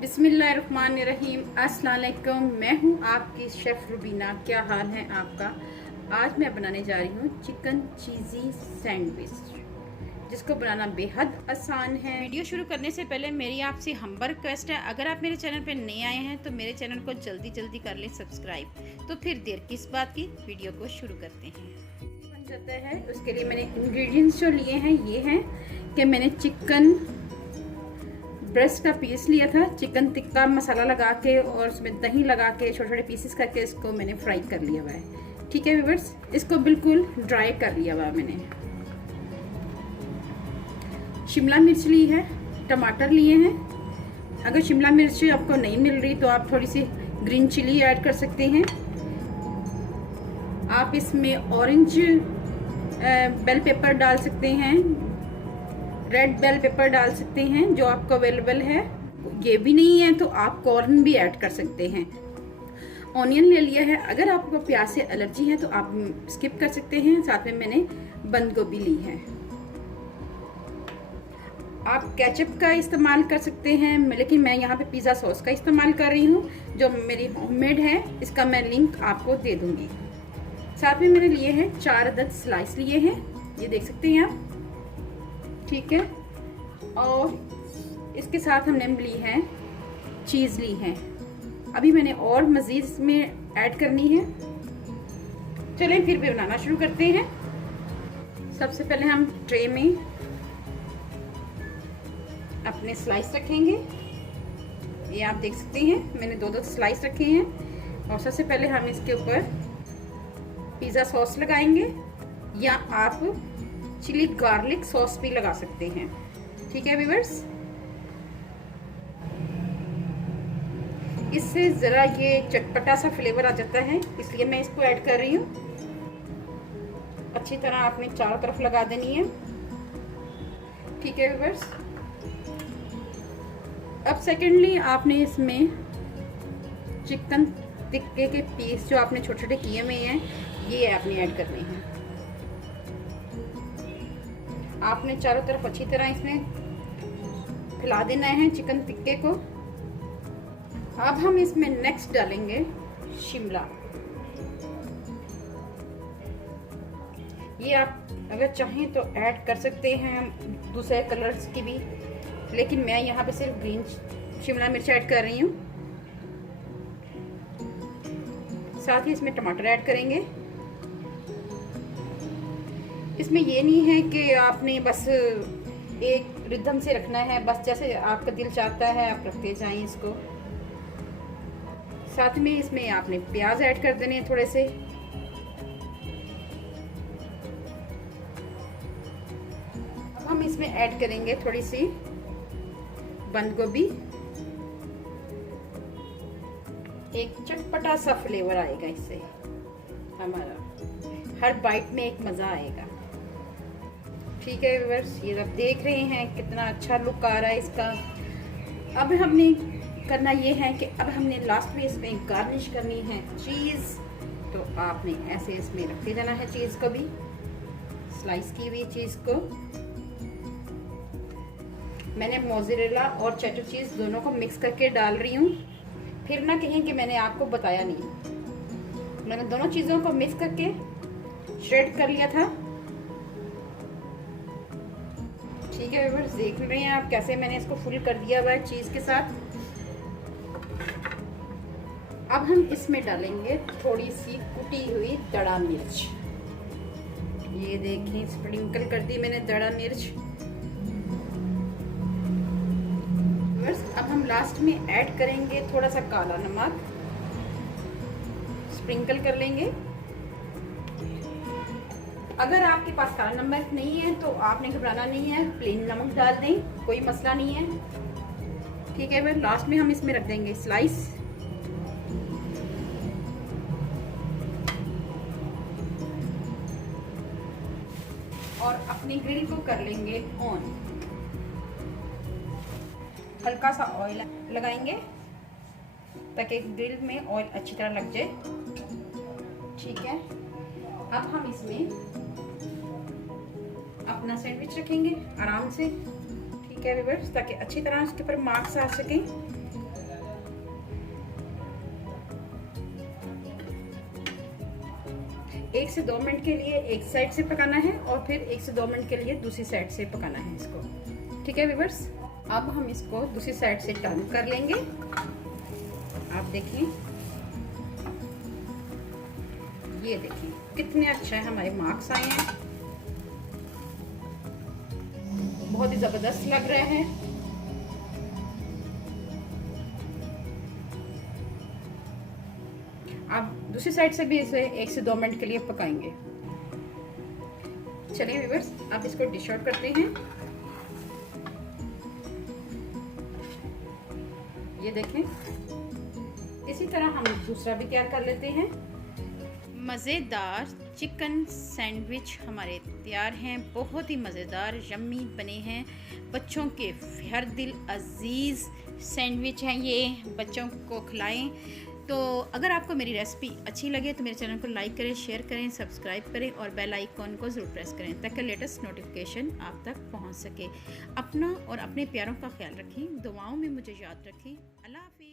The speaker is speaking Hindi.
बिस्मिल्लाहिर्रहमानिर्रहीम। अस्सलाम वालेकुम। मैं हूँ आपकी शेफ़ रुबीना। क्या हाल है आपका? आज मैं बनाने जा रही हूँ चिकन चीज़ी सैंडविच, जिसको बनाना बेहद आसान है। वीडियो शुरू करने से पहले मेरी आपसे हम्बल रिक्वेस्ट है, अगर आप मेरे चैनल पर नए आए हैं तो मेरे चैनल को जल्दी कर लें सब्सक्राइब। तो फिर देर किस बात की, वीडियो को शुरू करते हैं। बन जाता है, उसके लिए मैंने इंग्रेडिएंट्स जो लिए हैं ये हैं कि मैंने चिकन ब्रेस्ट का पीस लिया था, चिकन टिक्का मसाला लगा के और उसमें दही लगा के छोटे छोटे पीसेस करके इसको मैंने फ्राई कर लिया हुआ है। ठीक है व्यूअर्स, इसको बिल्कुल ड्राई कर लिया हुआ मैंने। शिमला मिर्च ली है, टमाटर लिए हैं। अगर शिमला मिर्च आपको नहीं मिल रही तो आप थोड़ी सी ग्रीन चिली ऐड कर सकते हैं। आप इसमें ऑरेंज बेल पेपर डाल सकते हैं, रेड बेल पेपर डाल सकते हैं, जो आपको अवेलेबल है। ये भी नहीं है तो आप कॉर्न भी ऐड कर सकते हैं। ऑनियन ले लिया है, अगर आपको प्याज से एलर्जी है तो आप स्किप कर सकते हैं। साथ में मैंने बंद गोभी ली है। आप केचप का इस्तेमाल कर सकते हैं, लेकिन मैं यहाँ पे पिज़्ज़ा सॉस का इस्तेमाल कर रही हूँ जो मेरी होममेड है। इसका मैं लिंक आपको दे दूँगी। साथ में मैंने लिए हैं 4 अदद स्लाइस लिए हैं, ये देख सकते हैं आप। ठीक है, और इसके साथ हमने ली है चीज़ ली है। अभी मैंने और मज़ीद इसमें ऐड करनी है। चलें फिर भी बनाना शुरू करते हैं। सबसे पहले हम ट्रे में अपने स्लाइस रखेंगे। ये आप देख सकते हैं मैंने 2 स्लाइस रखे हैं। और सबसे पहले हम इसके ऊपर पिज़्ज़ा सॉस लगाएंगे, या आप चिली गार्लिक सॉस भी लगा सकते हैं। ठीक है व्यूअर्स, इससे ज़रा ये चटपटा सा फ्लेवर आ जाता है, इसलिए मैं इसको ऐड कर रही हूँ। अच्छी तरह आपने चारों तरफ लगा देनी है। ठीक है व्यूअर्स, अब सेकेंडली आपने इसमें चिकन टिक्के के पीस जो आपने छोटे छोटे किए हुए हैं, ये आपने ऐड करने हैं। आपने चारों तरफ अच्छी तरह इसमें फैला देना है चिकन टिक्के को। अब हम इसमें नेक्स्ट डालेंगे शिमला। ये आप अगर चाहें तो ऐड कर सकते हैं दूसरे कलर्स की भी, लेकिन मैं यहाँ पे सिर्फ ग्रीन शिमला मिर्च ऐड कर रही हूँ। साथ ही इसमें टमाटर ऐड करेंगे। इसमें ये नहीं है कि आपने बस एक रिदम से रखना है, बस जैसे आपका दिल चाहता है आप रखते जाएं इसको। साथ में इसमें आपने प्याज ऐड कर देने थोड़े से। अब हम इसमें ऐड करेंगे थोड़ी सी बंद गोभी। एक चटपटा सा फ्लेवर आएगा इससे, हमारा हर बाइट में एक मजा आएगा। ठीक है व्यूअर्स, ये आप देख रहे हैं कितना अच्छा लुक आ रहा है इसका। अब हमने करना ये है कि अब हमने लास्ट में इसमें गार्निश करनी है चीज़। तो आपने ऐसे इसमें रखते जाना है चीज़ को भी, स्लाइस की हुई चीज़ को। मैंने मोज़रेला और चेडर चीज़ दोनों को मिक्स करके डाल रही हूँ। फिर ना कहें कि मैंने आपको बताया नहीं, मैंने दोनों चीज़ों को मिक्स करके श्रेड कर लिया था। ठीक है व्यूअर्स, देख रहे हैं आप कैसे मैंने इसको फुल कर दिया हुआ है चीज़ के साथ। अब हम इसमें डालेंगे थोड़ी सी कुटी हुई दड़ा मिर्च। ये देखिए स्प्रिंकल कर दी मैंने दड़ा मिर्च। अब हम लास्ट में ऐड करेंगे थोड़ा सा काला नमक, स्प्रिंकल कर लेंगे। अगर आपके पास काला नमक नहीं है तो आपने घबराना नहीं है, प्लेन नमक डाल दें, कोई मसला नहीं है। ठीक है, फिर लास्ट में हम इसमें रख देंगे स्लाइस। और अपनी ग्रिल को कर लेंगे ऑन। हल्का सा ऑयल लगाएंगे ताकि ग्रिल में ऑयल अच्छी तरह लग जाए। ठीक है, अब हम इसमें अपना सैंडविच रखेंगे आराम से। ठीक है व्यूअर्स, ताकि अच्छी तरह उसके ऊपर मार्क्स आ सकें। 1 से 2 मिनट के लिए एक साइड से पकाना है और फिर 1 से 2 मिनट के लिए दूसरी साइड से पकाना है इसको। ठीक है व्यूअर्स, अब हम इसको दूसरी साइड से टर्न कर लेंगे। आप देखिए, ये देखिए कितने अच्छे हमारे मार्क्स आए हैं, बहुत ही जबरदस्त लग रहे हैं। आप दूसरी साइड से भी इसे 1 से 2 मिनट के लिए पकाएंगे। चलिए व्यूअर्स, आप इसको डिश आउट करते हैं। ये देखें, इसी तरह हम दूसरा भी तैयार कर लेते हैं। मज़ेदार चिकन सैंडविच हमारे तैयार हैं, बहुत ही मज़ेदार यम्मी बने हैं। बच्चों के हर दिल अजीज़ सैंडविच हैं ये, बच्चों को खिलाएं। तो अगर आपको मेरी रेसिपी अच्छी लगे तो मेरे चैनल को लाइक करें, शेयर करें, सब्सक्राइब करें और बेल आइकॉन को ज़रूर प्रेस करें ताकि लेटेस्ट नोटिफिकेशन आप तक पहुंच सके। अपना और अपने प्यारों का ख्याल रखें, दुआओं में मुझे याद रखें। अल्लाह हाफ़िज़।